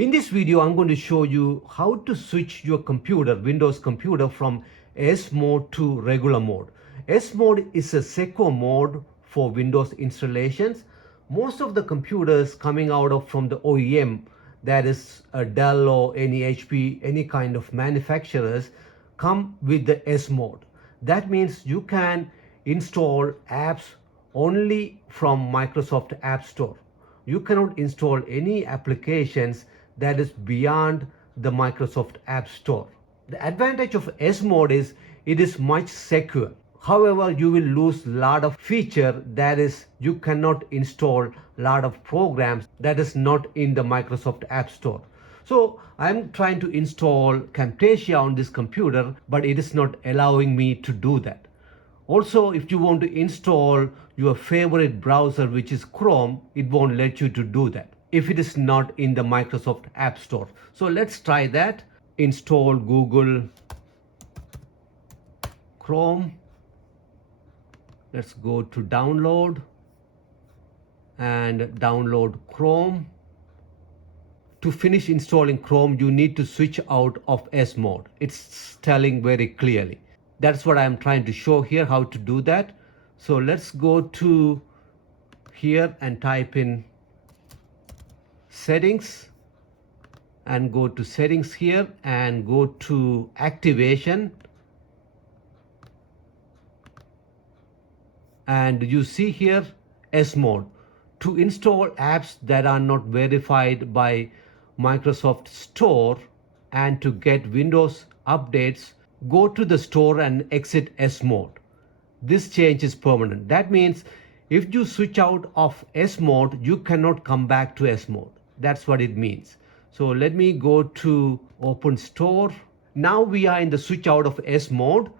In this video, I'm going to show you how to switch your computer, Windows computer, from S mode to regular mode. S mode is a secure mode for Windows installations. Most of the computers coming out of from the OEM, that is a Dell or any HP, any kind of manufacturers, come with the S mode. That means you can install apps only from Microsoft App Store. You cannot install any applications that is beyond the Microsoft App Store. The advantage of S mode is it is much secure. However, you will lose a lot of feature, that is you cannot install a lot of programs that is not in the Microsoft App Store. So I'm trying to install Camtasia on this computer, but it is not allowing me to do that. Also, if you want to install your favorite browser, which is Chrome, it won't let you to do that if it is not in the Microsoft App Store. So let's try that. Install Google Chrome. Let's go to download and download Chrome. To finish installing Chrome, you need to switch out of S mode. It's telling very clearly. That's what I'm trying to show here, how to do that. So let's go to here and type in settings and go to settings here and go to activation. And you see here S mode. To install apps that are not verified by Microsoft Store and to get Windows updates, go to the store and exit S mode. This change is permanent. That means if you switch out of S mode, you cannot come back to S mode. That's what it means. So let me go to open store. Now we are in the switch out of S mode.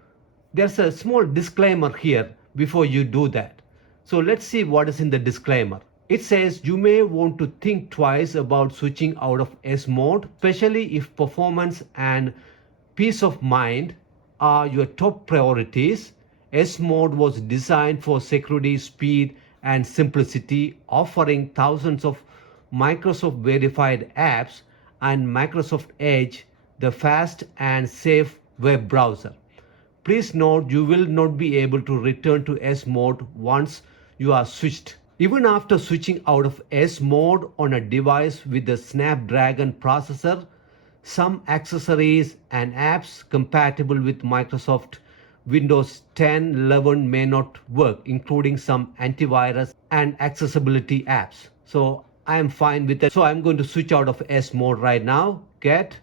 There's a small disclaimer here before you do that. So let's see what is in the disclaimer. It says you may want to think twice about switching out of S mode, especially if performance and peace of mind are your top priorities. S mode was designed for security, speed, and simplicity, offering thousands of Microsoft verified apps and Microsoft Edge, the fast and safe web browser. Please note you will not be able to return to S mode once you are switched. Even after switching out of S mode on a device with the Snapdragon processor, some accessories and apps compatible with Microsoft Windows 10 11 may not work, including some antivirus and accessibility apps. So I am fine with that. So I'm going to switch out of S mode right now. Get.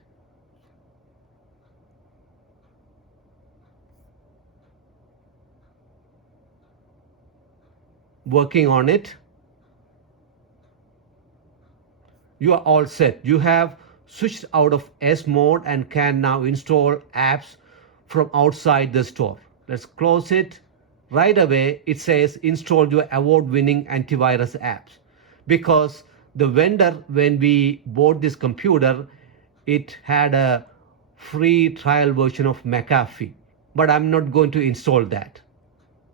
Working on it. You are all set. You have switched out of S mode and can now install apps from outside the store. Let's close it. Right away it says install your award-winning antivirus apps, because the vendor, when we bought this computer, it had a free trial version of McAfee, but I'm not going to install that.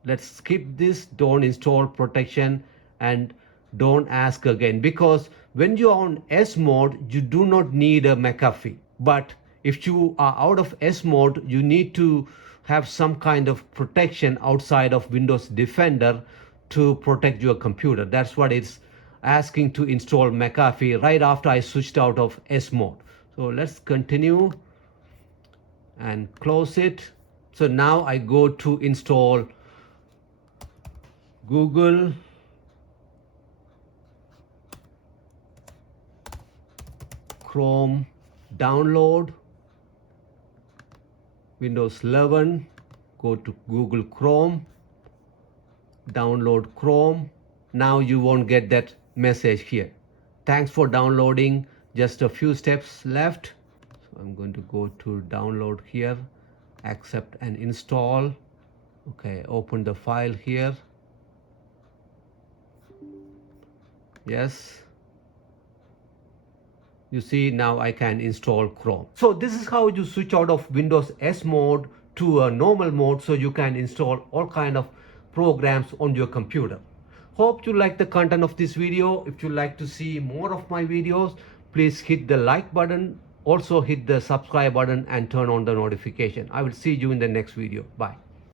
Let's skip this. Don't install protection and don't ask again, because when you are on S mode you do not need a McAfee. But if you are out of S mode, you need to have some kind of protection outside of Windows Defender to protect your computer. That's what it's asking, to install McAfee right after I switched out of S mode. So let's continue and close it. So now I go to install Google Chrome, download Windows 11, go to Google Chrome, download Chrome. Now you won't get that message here. Thanks for downloading, just a few steps left. So I'm going to go to download here, accept and install. Okay, open the file here. Yes. You see, now I can install Chrome. So this is how you switch out of Windows S mode to a normal mode, so you can install all kind of programs on your computer. Hope you like the content of this video. If you like to see more of my videos, Please hit the like button, also hit the subscribe button and turn on the notification. I will see you in the next video. Bye.